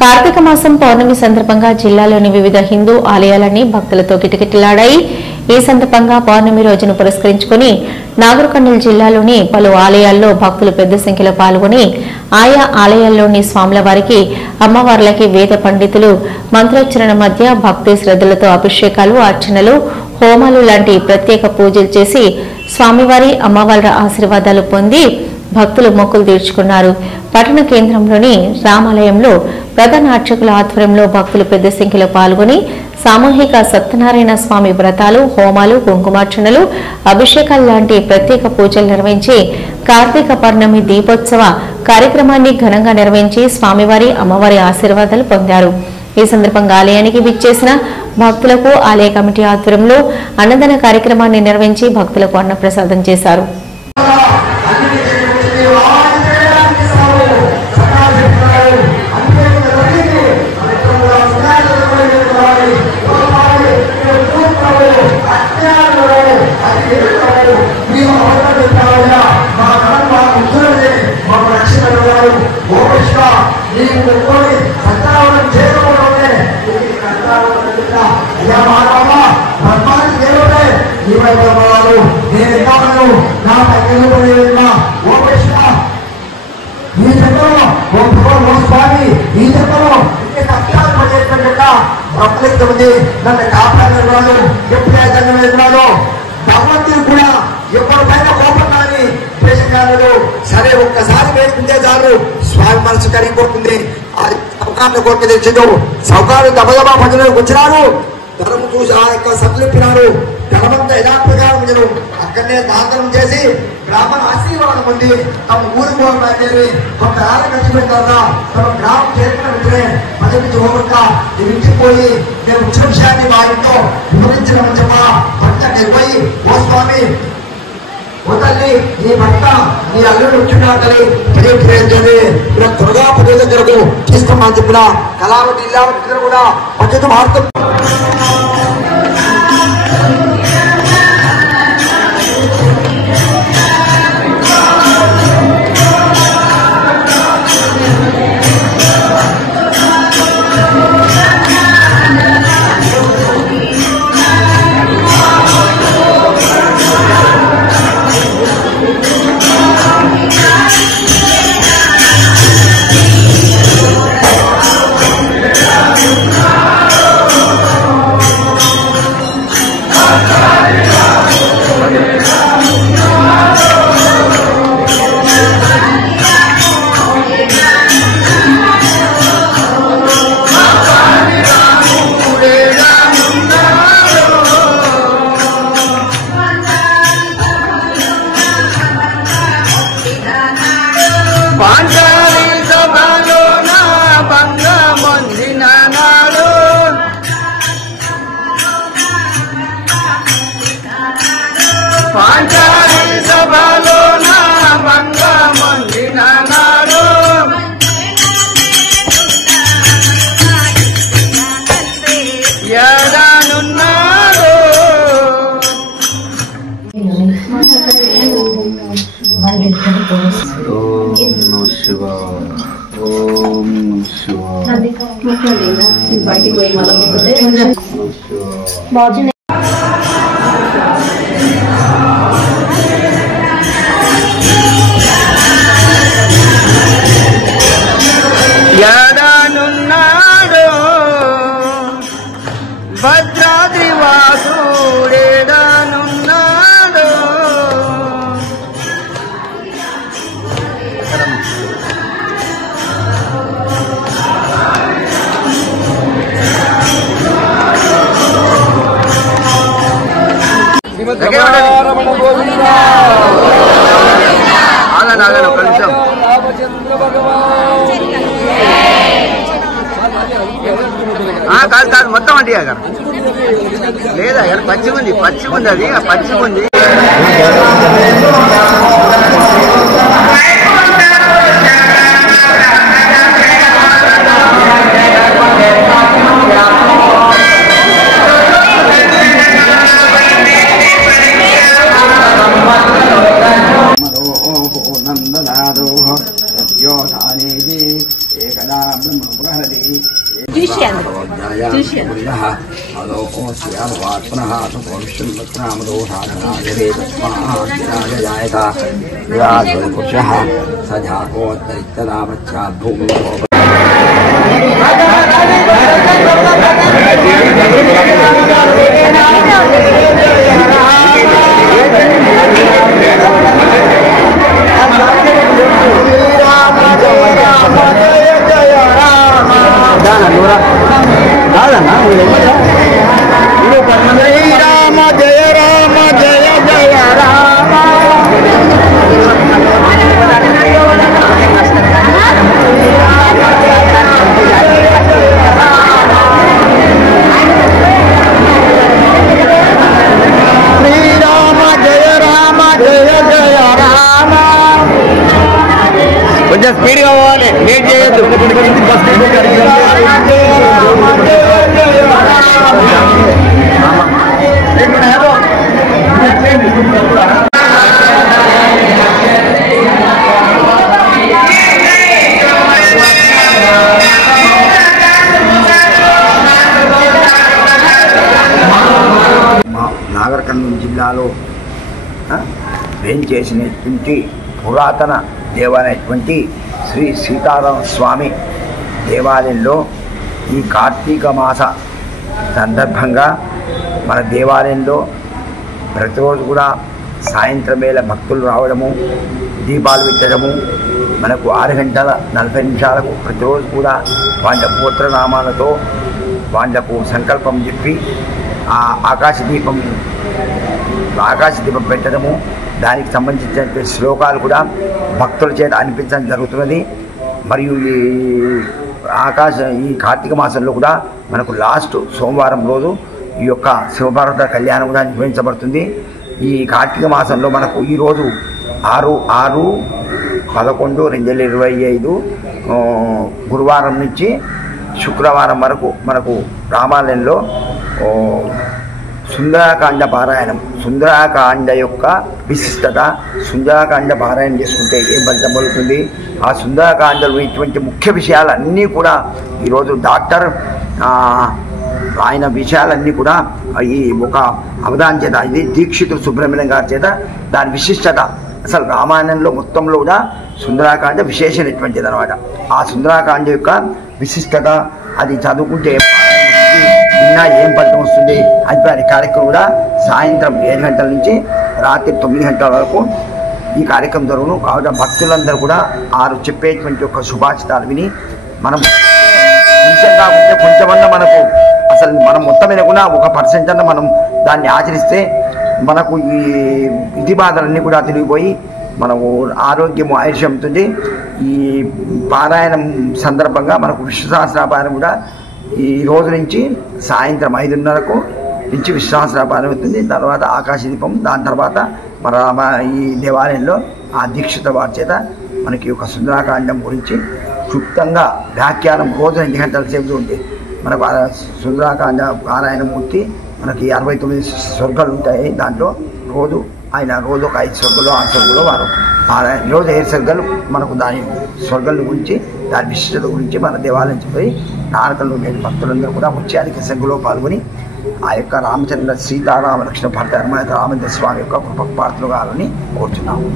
కార్తీక మాసం పౌర్ణమి సందర్భంగా జిల్లాలోని వివిధ హిందూ ఆలయాలన్నీ భక్తులతో కిటకిటలాడాయి. ఈ సందర్భంగా పౌర్ణమి రోజును పురస్కరించుకుని నాగర్ కర్నూల్ జిల్లాలోని పలు ఆలయాల్లో భక్తులు పెద్ద సంఖ్యలో పాల్గొని ఆయా ఆలయాల్లోని స్వాముల వారికి అమ్మవార్లకి వేద పండితులు మంత్రోచ్చరణ మధ్య భక్తి శ్రద్ధలతో అభిషేకాలు, అర్చనలు, హోమాలు లాంటి ప్రత్యేక పూజలు చేసి స్వామివారి అమ్మవార్ల ఆశీర్వాదాలు పొంది భక్తులు మొక్కులు తీర్చుకున్నారు. పట్టణ కేంద్రంలోని రామాలయంలో ప్రధాన అర్చకుల ఆధ్వర్యంలో భక్తులు పెద్ద సంఖ్యలో పాల్గొని సామూహిక సత్యనారాయణ స్వామి వ్రతాలు, హోమాలు, కుంకుమార్చనలు, అభిషేకాలు లాంటి ప్రత్యేక పూజలు నిర్వహించి కార్తీక పౌర్ణమి దీపోత్సవ కార్యక్రమాన్ని ఘనంగా నిర్వహించి స్వామివారి అమ్మవారి ఆశీర్వాదాలు పొందారు. ఈ సందర్భంగా ఆలయానికి విచ్చేసిన భక్తులకు ఆలయ కమిటీ ఆధ్వర్యంలో అన్నదాన కార్యక్రమాన్ని నిర్వహించి భక్తులకు అన్నప్రసాదం చేశారు. భగవంతుడు కూడా ఎవరిపైన కోపం కానీ ద్వేషం కాదు. సరే ఒక్కసారి వేసుకుంటే చాలు స్వామి మనసు కరిగిపోతుంది. సౌకారుల కోరిక తెచ్చిండు. సౌకారు దబదబా భజనకు వచ్చినారు. ధర్మం చూసి ఆ యొక్క సంతృప్తినారు. ధర్మంతా ఎలా ప్రకారం అక్కడనే దాతనం చేసి బ్రాహ్మణ ఆశీర్వాదం పొంది తమ ఊరు పోవడం బయలుదేరి కొంత ఆరు కట్టిపోయిన తర్వాత తమ గ్రామం చేరుకున్న వెంటనే పదవించి పోకుండా ఇంటికి పోయి మేము వచ్చిన విషయాన్ని మా ఇంట్లో వివరించడం చెప్ప భర్త నిర్వహి ఓ స్వామి ఓ తల్లి ఈ భర్త నీ అల్లుడు వచ్చినట్టు తెలియజేయండి. ఇలా త్వరగా పదవి దగ్గరకు తీసుకోమని చెప్పిన కళావతి ఇల్లావతి దగ్గర కూడా పద్ధతి మార్గం కాదు కాదు మొత్తం అంటే లేదా పచ్చిగా ఉంది అది పచ్చిగా ఉంది. కొంచెం స్పీడ్గా పోవాలి, లేట్ చేయొద్దు. నాగర్ కర్నూలు జిల్లాలో వేంచేసినటువంటి పురాతన దేవాలయటువంటి శ్రీ సీతారామ స్వామి దేవాలయంలో ఈ కార్తీక మాస సందర్భంగా మన దేవాలయంలో ప్రతిరోజు కూడా సాయంత్రం వేళ భక్తులు రావడము, దీపాలు పెట్టడము, మనకు 6:40 ప్రతిరోజు కూడా వాళ్ళ గోత్రనామాలతో వాళ్లకు సంకల్పం చెప్పి ఆ ఆకాశ దీపం పెట్టడము, దానికి సంబంధించిన శ్లోకాలు కూడా భక్తుల చేత అనిపించడం జరుగుతున్నది. మరియు ఈ కార్తీక మాసంలో కూడా మనకు లాస్ట్ సోమవారం రోజు ఈ యొక్క శివపార్వత కళ్యాణం కూడా నిర్వహించబడుతుంది. ఈ కార్తీక మాసంలో మనకు ఈరోజు 6/11/2025 గురువారం నుంచి శుక్రవారం వరకు మనకు రామాలయంలో సుందరాకాండ పారాయణం, సుందరాకాండ యొక్క విశిష్టత, సుందరాకాండ పారాయణం చేసుకుంటే ఏం ఫలితం కలుగుతుంది, ఆ సుందరాకాండలో ఇటువంటి ముఖ్య విషయాలన్నీ కూడా ఈరోజు డాక్టర్ ఆయన విషయాలన్నీ కూడా ఈ ఒక అవధానం చేత, ఇది దీక్షితుడు సుబ్రహ్మణ్యం గారి చేత దాని విశిష్టత, అసలు రామాయణంలో మొత్తంలో కూడా సుందరాకాండ విశేషమైనటువంటిది అనమాట. ఆ సుందరాకాండ యొక్క విశిష్టత, అది చదువుకుంటే నిన్న ఏం ఫలితం వస్తుంది అది కార్యక్రమం కూడా సాయంత్రం 7 గంటల నుంచి రాత్రి 9 గంటల వరకు ఈ కార్యక్రమం జరుగును. కాబట్టి భక్తులందరూ కూడా ఆరు చెప్పేటువంటి యొక్క శుభాషితాలు విని మనం కొంచెం కాకుంటే కొంచెమన్నా మనకు అసలు మనం మొత్తం మీద కూడా 1% అన్న మనం దాన్ని ఆచరిస్తే మనకు ఈ విధి బాధలన్నీ కూడా తిరిగిపోయి మనకు ఆరోగ్యము ఆయుష్యం ఉంటుంది. ఈ పారాయణం సందర్భంగా మనకు విశ్వసహస్రపారాయణం కూడా ఈ రోజు నుంచి సాయంత్రం 5:30 నుంచి విశ్వసహస్రపారాయణం అవుతుంది. తర్వాత ఆకాశదీపం, దాని తర్వాత మన ఈ దేవాలయంలో ఆ దీక్షిత వారి చేత మనకి ఒక సుందరాకాండం గురించి క్లుప్తంగా వ్యాఖ్యానం రోజు 2 గంటల సేపు ఉంది. మనకు సుందరాకాండ పారాయణమూర్తి మనకి 69 స్వర్గాలు ఉంటాయి. దాంట్లో రోజు ఆయన రోజు ఒక 5 స్వర్గాలు 6 స్వర్గాలు వారు రోజు 7 స్వర్గాలు మనకు దాని స్వర్గాల గురించి, దాని విశిష్టత గురించి మన దేవాలయం చెప్పి నారకల్లో లేని భక్తులందరూ కూడా వచ్చి అధిక సంఖ్యలో పాల్గొని ఆ యొక్క రామచంద్ర సీతారామ లక్ష్మణ భర్త రామచంద్ర స్వామి యొక్క కృపకు పాత్రలు కావాలని కోరుతున్నాము.